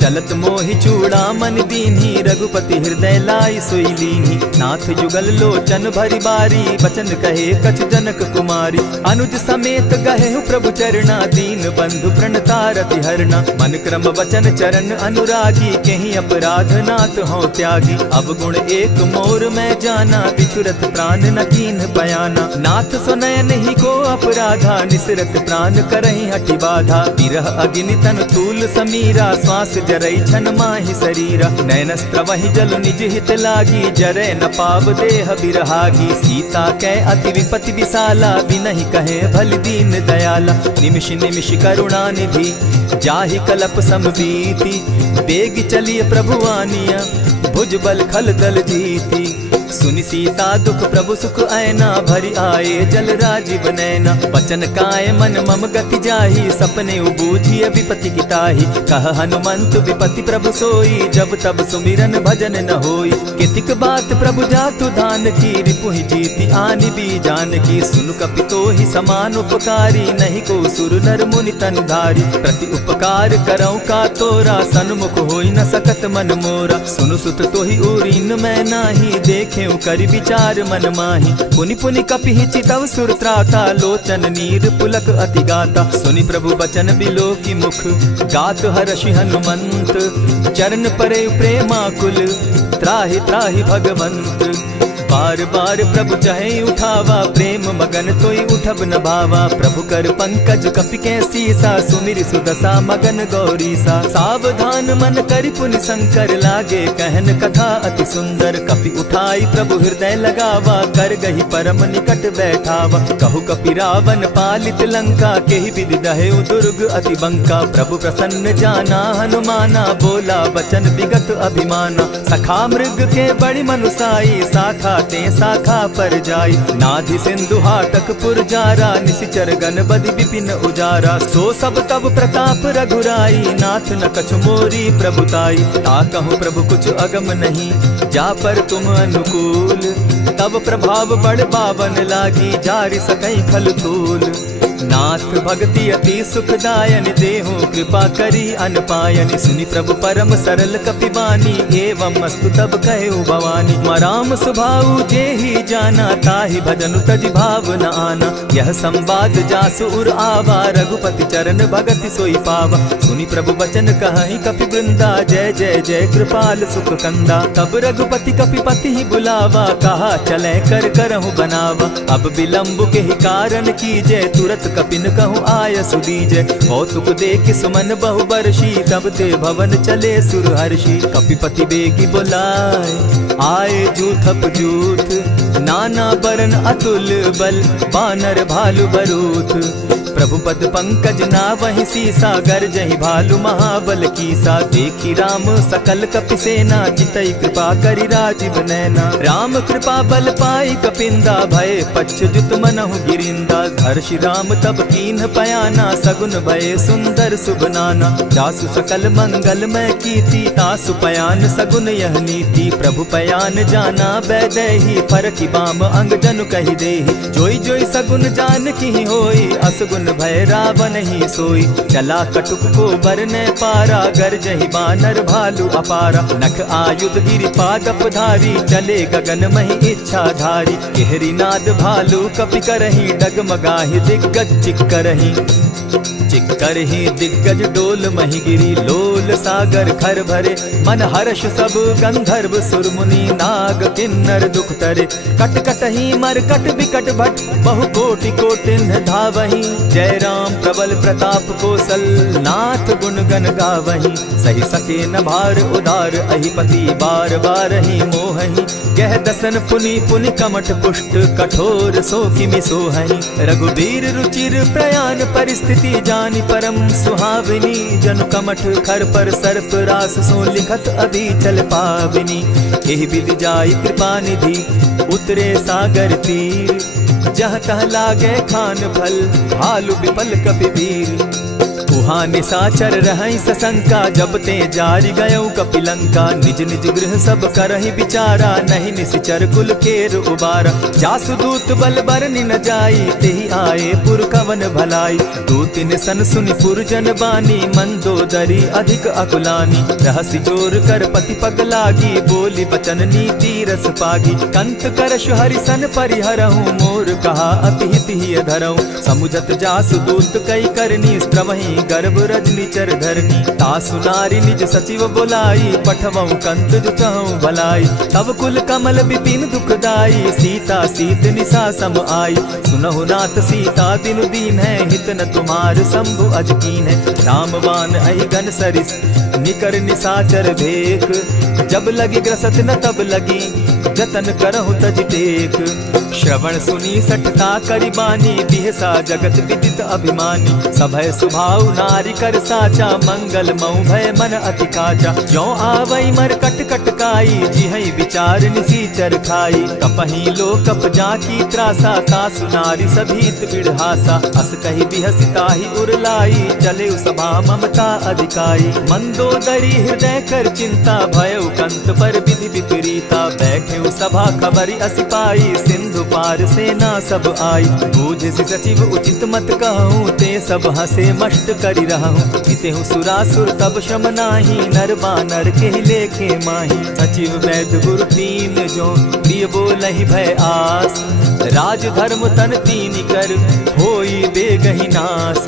चलत मोहि चूड़ामन दीन्ही रघुपति हृदय लाई सोई लीन्ही। नाथ जुगल लोचन भरी बारी बचन कहे कछ जनक कुमारी। अनुज समेत गहे प्रभु चरणा दीन बंधु प्रणतारति हरना। मन क्रम वचन चरण अनुरागी केहि अपराध नाथ हो त्यागी। अब गुण एक मोर मैं जाना बिचुरत प्राण न कीन्ह बयाना। नाथ सुनयन ही को अपराधा निसरत प्राण करहि हटि बाधा। विरह अग्नि तन तूल समीरा श्वास जरई छन माहि शरीरा। नयनस्त्र वही जल निज हित लागी जरै न पाव देह बिरहागी। सीता कै अति विपति विशाला बिनहि कहे भल दीन दयाला। निमिष निमिष करुणा निधि जाहि कलप समबीति। बेग चलिए प्रभु आनिया भुज बल खल दल जीती। सुनि सीता दुख प्रभु सुख ऐना भरी आए जल राजीव नैना। वचन काय मन मम गति जाहि सपने बूझिय विपति किताहि। कह हनुमंत विपति प्रभु सोई जब तब सुमिरन भजन न होई। कितिक बात प्रभु जातु धान की रिपुहि जीति आनि भी जान की। सुन कपितो ही समान उपकारी नहीं को सुर नर मुनि तन धारी। प्रति उपकार करौ का तोरा सन्मुख होई न सकत मन मोरा। सुनु सुत तो ही उरीन मैं नाही देखे करि विचार मन माही। पुनि पुनि कपिहि चितव सुर त्राता लोचन नीर पुलक अति गाता। सुनि प्रभु बचन बिलो की मुख गात हर्षि हनुमंत। चरण परे प्रेमाकुल त्राहि त्राहि भगवंत। बार बार प्रभु चहे उठावा प्रेम मगन तोई उठब न भावा। प्रभु कर पंकज कपि के सीसा सुमिर सुदशा मगन गौरीसा। सावधान मन करि पुनि शंकर लागे कहन कथा अति सुंदर। कपि उठाई प्रभु हृदय लगावा कर गही परम निकट बैठावा। कहु कपि रावण पालित लंका केहि विधि दहेउ दुर्ग अति बंका। प्रभु प्रसन्न जाना हनुमाना बोला वचन विगत अभिमाना। सखा मृग के बड़ी मनुसाई शाखा ते शाखा पर जाई। नाधि सिंधु हाटक पुर जारा निशिचर गण बदि विपिन उजारा। सो सब तब प्रताप रघुराई नाथ न कछु मोरी प्रभुताई। ताकहु प्रभु कुछ अगम नहीं जा पर तुम अनुकूल। तब प्रभाव बड़ पावन लागी जारि सकई खल तूल। नाथ भक्ति अति सुखदायन देहु कृपा करी अनपायन। सुनि प्रभु परम सरल कपिबानी एवं मस्तु तब कहे भवानी। मराम सुभाऊ जेहि जाना ताहि भजनु तज भाव न आना। यह संवाद जासु उर आवा रघुपति चरण भगति सोई पावा। सुनि प्रभु बचन कहहि कपि वृंदा जय जय जय कृपाल सुख कंदा। तब रघुपति कपिपति ही बुलावा कहा चले कर करहु बनावा। अब विलंब के ही कारण कीजय तुरत कपिन कहूँ आय सुदीजय। कौतुक देख सुमन बहु बरसी तब ते भवन चले सुर हर्षि। कपिपति बेगी बुलाए आए जूथप जूथ। नाना बरन अतुल बल बानर भालु बरूथ। प्रभु पद पंकज ना वही सीसा गर्जहि भालु महाबल कीसा। देखी राम सकल कपि सेना चितई कृपा करि राजीव नैना। राम कृपा बल पाई कपिंदा भय पच्छ जुत मनहु गिरिंदा। हर्षि राम तब कीन्ह पयाना सगुन भय सुंदर शुभ नाना। जासु सकल मंगल मैं कीति तासु पयान सगुन यह नीति। प्रभु पयान जाना बैदेही फरकि बाम अंग जनु कहि देहि। जोई जोई सगुन जान की होई असगुन भय रावण ही सोई। चला कटुक को बरने पारा गर्जहि बानर भालु अपारा। नख आयुध गिरि पादप धारी चले गगन महि इच्छा धारी। केहरी नाद भालु कपि करहि डगमगाहि दिग्गज चिक्करहि। चिक्करहि दिग्गज डोल महि गिरी लोल सागर खर भरे। मन हर्ष सब गंधर्व सुर मुनि नाग किन्नर दुख तरे। कट कटहि मरकट बिकट भट बहु कोटि कोटिन धावहि। जय राम प्रबल प्रताप कौशल नाथ गुण गण गावहि। सही सके न भार उदार अहिपति बार बार ही मोहहि। गह दसन पुनि पुनि कमठ पुष्ट कठोर सो किमि सोहहि। रघुबीर रुचिर प्रयाण परिस्थिति जानि परम सुहाविनी। जनु कमठ खर पर सर्प रास सो लिखत अभी चल पाविनी। एहि विधि जाई कृपा निधि उतरे सागर तीर। जह तह लागे खान फल भालु विपल कपि वीर। उह वहाँ निशाचर रहई सशंका, जब ते जारी गयो कपिलंका। निज निज गृह सब करहि विचारा, नहीं निशिचर कुल केर उबारा। जासुदूत बल बरनि न जाई, तेहि आए पुर कवन भलाई। दूतिन सन सुनि पुरजन बानी, मंदोदरी अधिक अकुलानी। रहसि जोर कर पति पग लागी, बोली बचन नीति रस पागी। कंत करश हरिसन परिहरहूँ, मोर कहा अति हित ही धरऊँ। समुझत जासुदूत कई करनी, स्त्रवहि गर्भ रजनी चर धरनी। तासु नारी निज सचिव बोलाई, पठवऊँ कंत जुचहूँ भलाई। तब कुल कमल विपिन दुखदाई, सीता सीत निशा सम आई। सुनहु नाथ सीता दिनु दीन है, हित न तुम्हार शंभु अजकीन है। रामवान अहिगन सरिस निकर निशाचर भेक, जब लगी ग्रसत न तब लगी, जतन करहु तज टेक। श्रवण सुनी सठता करिबानी, बिहसा जगत विदित अभिमानी। सभय सुभाव नारी कर साचा, मंगल मऊ भय मन अति काचा। जो आवई मर कट कट काई, जिहई विचार निसीचर खाई। कपही लो कप जाकी त्रासा, तासु नारी सभीत बिढ़ासा। अस कही बिहसिता ही उरलाई, चले सभा ममता अधिकाई। मंदोदरी हृदय कर चिंता, भयउ कंत पर विधि विपरीता। बैठे सभा खबरी असी पाई, सिंधु पार सेना सब आई। बूझ सचिव उचित मत कहूँ, ते सब हसे मष्ट करि रहूँ। जितेहु सुरासुर तब शम नाही, नर बानर के लेखे माही। सचिव वैद्य गुरु तीन जो, प्रिय बोलहि भय आस। राज धर्म तन तीन कर, होई बेगहि नास।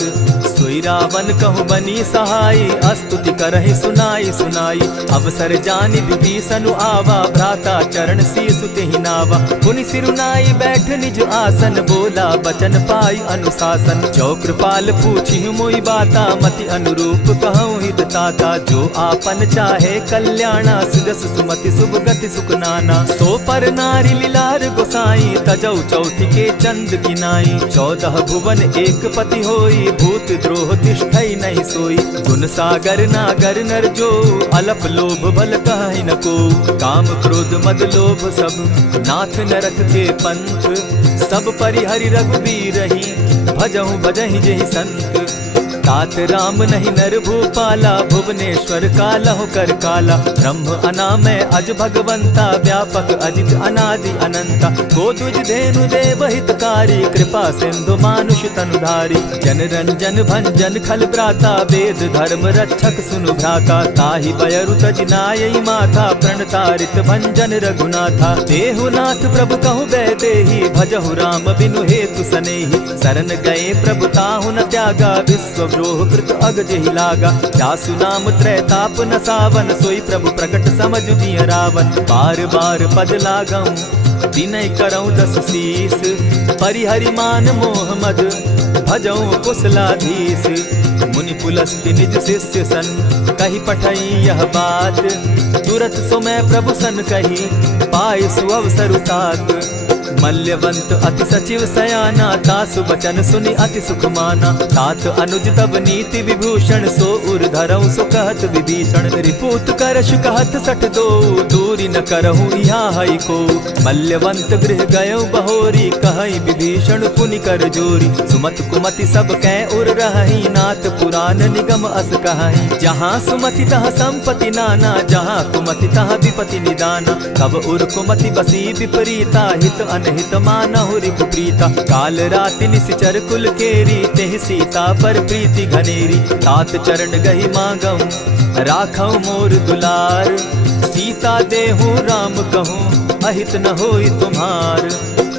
सोई रावण कहु बनी सहाई, अस्तुति करहि सुनाई सुनाई। अवसर जानि विभीषण आवा, भ्राता चरण शीसु तेहि नावा। पुनि सिरुनाई बैठ निज आसन, बोला बचन पाई अनुशासन। जो कृपाल पूछि मोई बाता, मति अनुरूप कहूँ हित ताता। जो आपन चाहे कल्याणा, सुजस सुमति शुभ गति सुख नाना। सो पर नारी लीलार गोसाई, तजौ चौथि के चंद किनाई। 14 भुवन एक पति होई, भूत द्रोह तिष्ठई नहीं सोई। गुण सागर नागर नर जो, अलप लोभ भल कहि न को। काम क्रोध मद लोभ सब, नाथ नरक के पंथ। सब परिहरि रघुबीरहि, भजहु भजहि जेहि संत। तात राम नहीं नर भूपाला, भुवनेश्वर कालहु कर काला। ब्रह्म अनामय अज भगवंता, व्यापक अजित अनादि अनंता। गोद्विज धेनु देव हितकारी, कृपा सिंधु मानुष तनुधारी। जन रंजन भंजन खल भ्राता, वेद धर्म रक्षक सुनु भ्राता। ताहि बयरु तज नायई माथा, प्रणतारित भंजन रघुनाथा। देहुनाथ प्रभु कहु बैदेहि, भजहु राम बिनु हेतु सनेहि। शरण गए प्रभु ताहु न त्यागा, विश्व द्रोह कृत अग जेहि लागा। जासु नाम त्रैताप न सावन, सोई प्रभु प्रकट समझ जिय रावण। बार बार पद लागऊं, विनय करऊं 10 शीस। परिहरि मान मोह मद, भजऊं कुशलाधीश। मुनि पुलस्त्य निज शिष्य सन, कही पठई यह बात। तुरत सो मैं प्रभु सन कही, पाय सुअवसर तात। मल्यवंत अति सचिव सयाना, तासु बचन सुनि अति सुख माना। तात अनुज तब नीति विभूषण, सो उर धरऊं सो कहत विभीषण। रिपुत करश कहत सठ दो, दूरी न करहूँ यहाँ हई को। मल्यवंत गृह गयो बहोरी, कहई विभीषण पुनि कर जोरी। सुमत कुमति सब कै उर रहई, नाथ पुराण निगम अस कहई। जहाँ सुमति तहाँ संपत्ति नाना, जहाँ कुमति तहाँ विपति निदाना। तब उर कुमति बसी विपरीता, हित अनहित मानहु रिपु प्रीता। काल राति निशिचर कुल केरी, तेहि सीता पर प्रीति घनेरी। तात चरण गहि मांगऊं, राखऊं मोर दुलार। सीता देहूं राम कहूं, अहित न होई तुम्हार।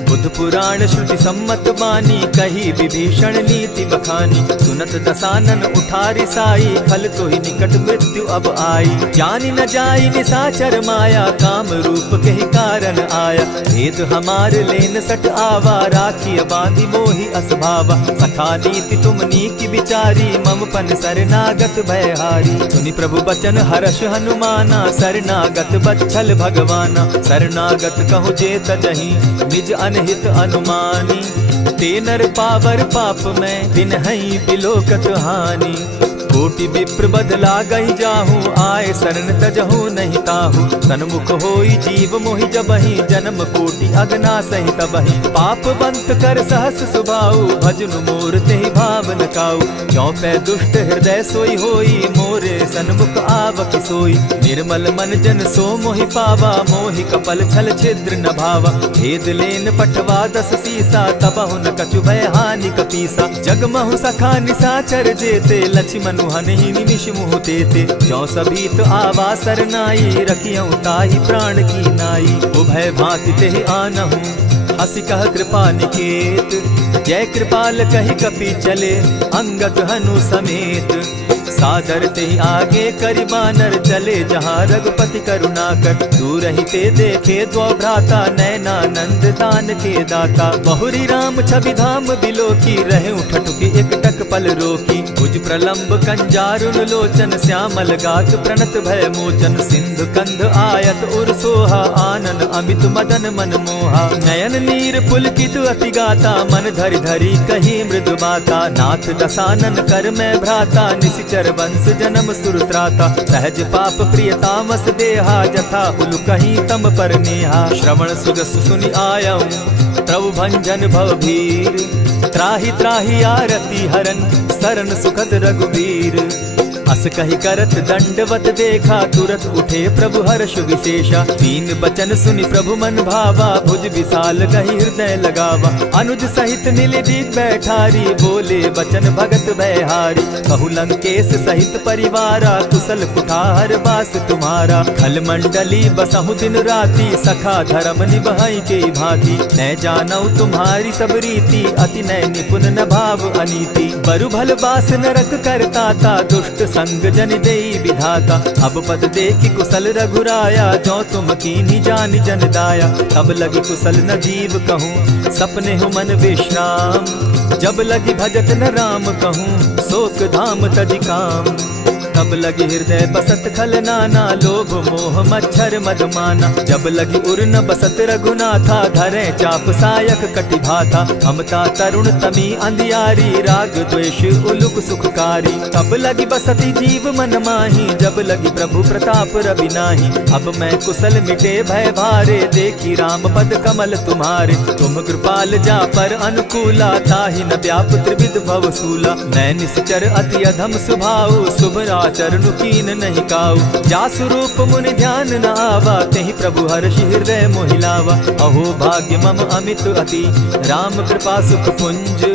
बुध पुराण श्रुति सम्मत बानी, कही विभीषण नीति बखानी। सुनत दसानन उठारी साई, खल तो ही निकट मृत्यु अब आई। जानी न जाई निशाचर माया, काम रूप के ही कारण आया। भेद हमार लेन सट आवा, राखी बांधी मोहि असभावा। सखा नीति तुम नीति विचारी, मम पन शरणागत भयहारी। सुनि प्रभु बचन हर्ष हनुमाना, शरणागत बच्छल भगवाना। शरणागत कहु जे तजहि, निज अनहित अनुमानी। ते नर पावर पाप में, बिनहि बिलोकत हानि। कोटि विप्र बदला गई जाहूँ, आए शरण तजहू नहीं ताहू। सन्मुख होई जीव मोहि जबहि, जन्म कोटि अगना सही तबहि। पाप बंत कर सहस सुभाऊ, भजनु मोर तेहि भावन काऊ। क्यों पै दुष्ट हृदय सोई होई, मोरे सन्मुख आवक सोई। निर्मल मन जन सो मोहि पावा, मोहि कपल छल छिद्र न भावा। भेद लेन पठवा 10 सीसा, तबहु न कछु भय हानि कपीसा। जगमहु सखा निसाचर जेते, लक्ष्मनु हनहि निमिष मुह तेते। जो सभी तो आवा सरनाई, रखियऊ ताहि प्राण की नाई। उभय भांति तेहि आनहु, हसी कह कृपा निकेत। जय कृपाल कहि कपि चले, अंगद हनु समेत। सादर ते आगे करि बानर, चले जहाँ रघुपति करुणा कर। दूर ही ते देखे द्वौ भ्राता, नैनानंद दान के दाता। बहुरी राम छवि धाम बिलोकी, रहे उठटुकी एक टक पल रोकी। भुज प्रलंब कंजारुन लोचन, श्यामल गात प्रणत भय मोचन। सिंधु कंध आयत उर सोहा, आनन अमित मदन मन मोहा। नयन नीर पुलकित अति गाता, मन धरि धरि कही मृदु बाता। नाथ दसानन कर मैं भ्राता, निशिचर वंश जन्म सुरत्राता। सहज पाप प्रियतामस देहा, जथा उलु कहीं तम पर नेहा। श्रवण सुजस सुनि आयऊं, प्रभु भंजन भव भीर। त्राहि त्राहि आरती हरन, सरन सुखद रघुवीर। अस कहि करत दंडवत देखा, तुरत उठे प्रभु हर्ष विशेषा। तीन बचन सुनि प्रभु मन भावा, भुज विशाल कहि हृदय लगावा। अनुज सहित नीलदीप बैठारी, बोले बचन भगत भयहारी। कहु लंकेश सहित परिवारा, कुशल कुठार बास तुम्हारा। खल मंडली बसहु दिन राति, सखा धर्म निभाई के भांति। न जानऊ तुम्हारी सब रीति, अति नय निपुण न भाव अनीति। बरु भल बास नरक करताता, दुष्ट संग जन देई विधाता। अब पद देखि कुशल रघुराया, जो तुम कीन्ही जानि जन दाया। तब लगी कुशल न जीव कहूँ, सपने हो मन विश्राम। जब लगी भजत न राम कहूँ, शोक धाम तजि काम। तब लगी हृदय बसत खल नाना, लोभ मोह मच्छर मदमाना। जब लगी उर न बसत रघुनाथा, धरे चाप सायक कटि भाता। ममता तरुण तमी अंधियारी, राग द्वेष उलुक सुखकारी। तब लगी बसती जीव मन माही, जब लगी प्रभु प्रताप रवि नाही। अब मैं कुशल मिटे भय भारे, देखी राम पद कमल तुम्हारे। तुम कृपाल जा पर अनुकूला, ताहि न व्याप त्रिविध भव सूला। मैं निश्चर अति अधम स्वभाव, शुभ चरणु कीन नहीं काऊ। जासु रूप मुनि ध्यान न आवा, तेहि प्रभु हर्षि हृदय मोहिलावा। अहो भाग्य मम अमित अति, राम कृपा सुख पुंज।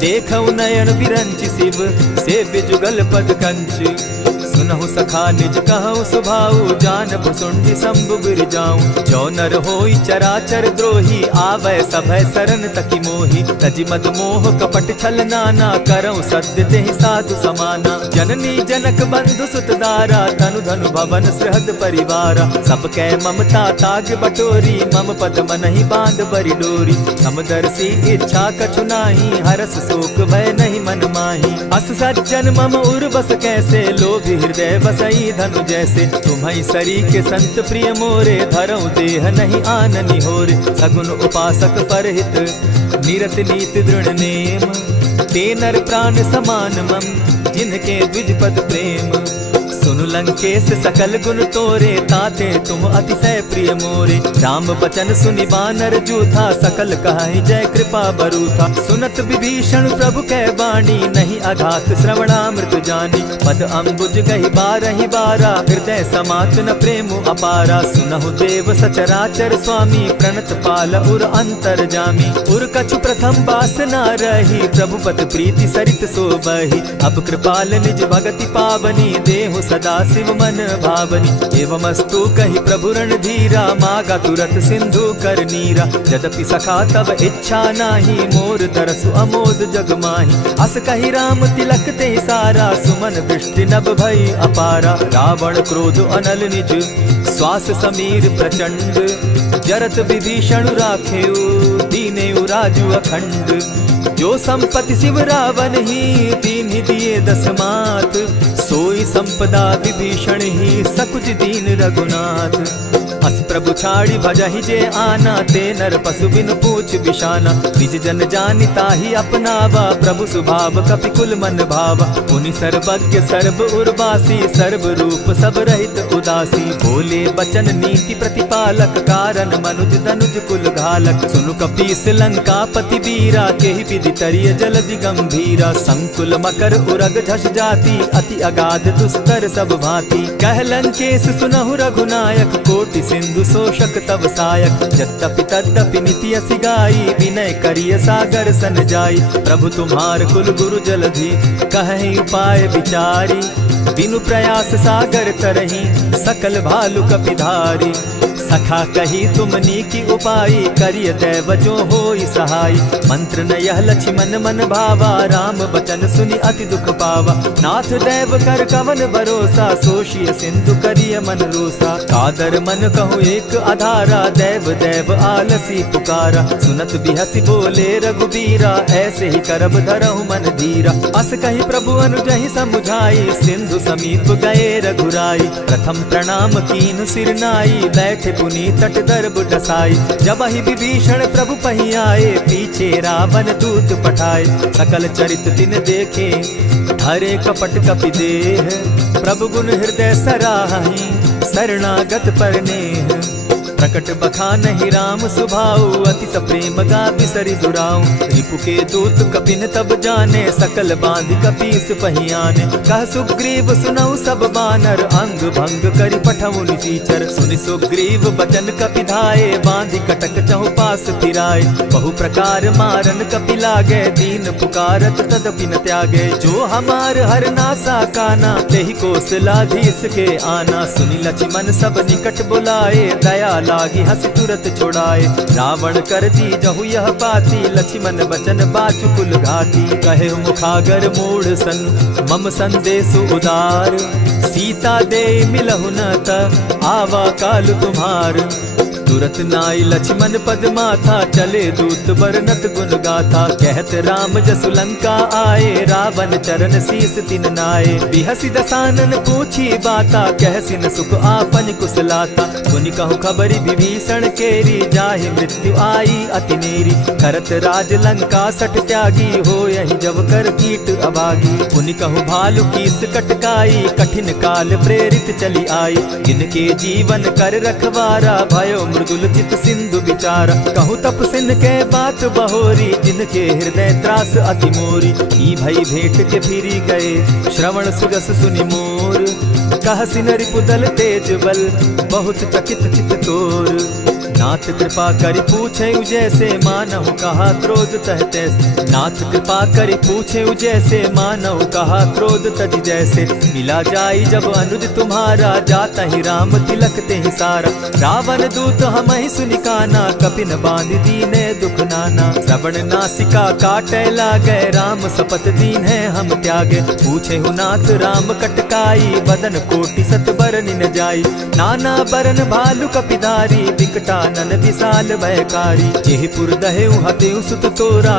देखऊ नयन विरंचि शिव, सेव्य जुगल पद कंच। सुनहु सखा निज कहु सुभाऊ, जानब सुंडि शंभु गिर जाऊं। जो नर होई चराचर द्रोही, आवै सभय सरन तकी मोही। तजि मद मोह कपट छल नाना, करऊं सत्य तेहि साधु समाना। जननी जनक बंधु सुत दारा, तनु धनु भवन सृहद परिवारा। सब कै ममता ताग बटोरी, मम पद मनहि बांध बरि डोरी। समदर्शी इच्छा कछु नाही, हरस शोक भय नहीं मन माही। अस सज्जन मम उर बस कैसे, लोभी हृदय बसई धनु जैसे। तुम्हारी सरी के संत प्रिय मोरे, धरऊं देह नहीं आननि होरे। सगुन उपासक परहित, निरत नीति दृढ़ नेम। ते नर प्राण समान मम, जिनके द्विज पद प्रेम। सुनु लंकेश सकल गुण तोरे, ताते तुम अतिशय प्रिय मोरे। राम बचन सुनि बानर जूथा, सकल कहाहि जय कृपा बरूथा। सुनत विभीषण प्रभु कै बाणी, नहीं अघात श्रवणामृत जानी। पद अम्बुज गहि बारहि बारा, हृदय समात न प्रेम अपारा। सुनहु देव सचराचर स्वामी, प्रणत पाल उर अंतर जामी। उर कछु प्रथम बास न रही, प्रभु पद प्रीति सरित सोबहि। अब कृपाल निज भगति पावनी, देहु सदा शिव मन भावनी। एवमस्तु कहि प्रभु रणधीरा, मागा तुरत सिंधु कर नीरा। यद्यपि सखा तब इच्छा नाही, मोर तरसु अमोद जग माही। अस कहि राम तिलक ते सारा, सुमन दृष्टि नभ भई अपारा। रावण क्रोध अनल निज, श्वास समीर प्रचंड। जरत विभीषण राखेउ, दीनेउ राजु अखंड। जो संपत्ति शिव रावण ही, दीन्हि दिए 10 मात। सोई संपदा विभीषण ही, सकुच दीन रघुनाथ। हस प्रभु छाड़ी भजहि जे आना, ते नर पशु बिनु पूछ बिशाना। निज जन जानि ताहि अपनावा, प्रभु स्वभाव कपि कुल मन भावा। मुनि सर्वज्ञ सर्व उर्वासी, सर्व रूप सब रहित उदासी। बोले बचन नीति प्रतिपालक, कारण मनुज धनुज कुल घालक। सुनु कपीस लंकापति वीरा, केहि विधि तरिय जलधि गंभीरा। संकुल मकर उरग झष जाति, अति अगाध दुस्तर सब भांति। कह लंकेश सुनहु रघुनायक, कोटि सिंधु शोषक तब सायक। यद्यपि तद्यपि निति असि गाई, विनय करिय सागर सन जाई। प्रभु तुम्हार कुल गुरु जलधि, कहि उपाय विचारी। बिनु प्रयास सागर तरही, सकल भालु कपिधारी। सखा कही तुमनी की उपाई, करिय दैव जो होई सहाय। मंत्र न यह लक्ष्मण मन भावा, राम बचन सुनि अति दुख पावा। नाथ दैव कर कवन भरोसा, सोषिय सिंधु करिय मन रोसा। कादर मन कहूँ एक आधारा, दैव दैव आलसी पुकारा। सुनत बिहसी बोले रघुबीरा, ऐसे ही करब धरहु मन धीरा। अस कही प्रभु अनुजहि समुझाई, सिंधु समीप गए रघुराई। प्रथम प्रणाम कीन सिर नाई, बैठे पुनि तट दर्ब डसाई। जब ही विभीषण प्रभु पही आए, पीछे रावण दूत पठाए। सकल चरित तिन देखे, धरे कपट कपि देह। प्रभु गुण हृदय सराहि, शरणागत पर नेह। प्रकट बखानहि राम सुभाऊ, अति प्रेम गा बिसरि दुराऊ। रिपु के दूत कपिन तब जाने, सकल बांधि कपीस पहियाने। कह सुग्रीव सुनऊ सब बानर, अंग भंग करि पठऊ निचीचर। सुनि सुग्रीव बचन कपि धाये, बांधि कटक चहु पास फिराए। बहु प्रकार मारन कपि लागे, दीन पुकारत तदपि न त्यागे। जो हमार हर नासा काना, तेहि कौशलाधीश के आना। सुनि लक्ष्मण सब निकट बुलाए, दया लागी हंस तुरत छुड़ाए। रावण कर दी जहु यह पाती, लक्ष्मण बचन बाचु कुल घाती। कहे मुखागर मूढ़ सन, मम संदेश उदार। सीता दे मिलहु न त, आवा काल तुम्हार। तुरत नाई लक्ष्मण पद माथा, चले दूत बरनत गुण गाथा। कहत राम जसु लंका आए, रावण चरण शीस तिन नाए। बिहसी दसानन पूछी बाता, कहसिन सुख आपन कुशलाता। सुनि कहु खबरी विभीषण केरी, जाहि मृत्यु आई अति नेरी। करत राज लंका सठ त्यागी, हो यही जब कर कीट अभागी। पुनि कहु भालु कीस कटकाई, कठिन काल प्रेरित चली आई। जिनके जीवन कर रखवारा, भयो मृदुल चित सिंधु विचारा। कहु तपसिन के बात बहोरी, जिनके हृदय त्रास अति मोरी। ई भई भेंट के फिरी गए, श्रवण सुजस सुनि मोर। कहसिन रिपुदल तेज बल, बहुत चकित चित तोर। नाथ कृपा करि पूछे जैसे, मानहु कहा क्रोध तह तैसे। नाथ कृपा करि पूछे जैसे, मानहु कहा क्रोध तज जैसे। मिला जाई जब अनुज तुम्हारा, जाता ही राम तिलक ते ही सारा। रावण दूत हमहि सुनि काना, कपिन बांधि दीने दुख नाना। श्रवण नासिका काटे लागे, राम सपत दीन है हम त्यागे। पूछे हु नाथ राम कटकाई, बदन कोटि सत बरन न जाई। नाना बरन भालु कपिधारी, विकटा नन विशाल भयकारी। जेहि पुर दहेउ हतेउ सुत तोरा,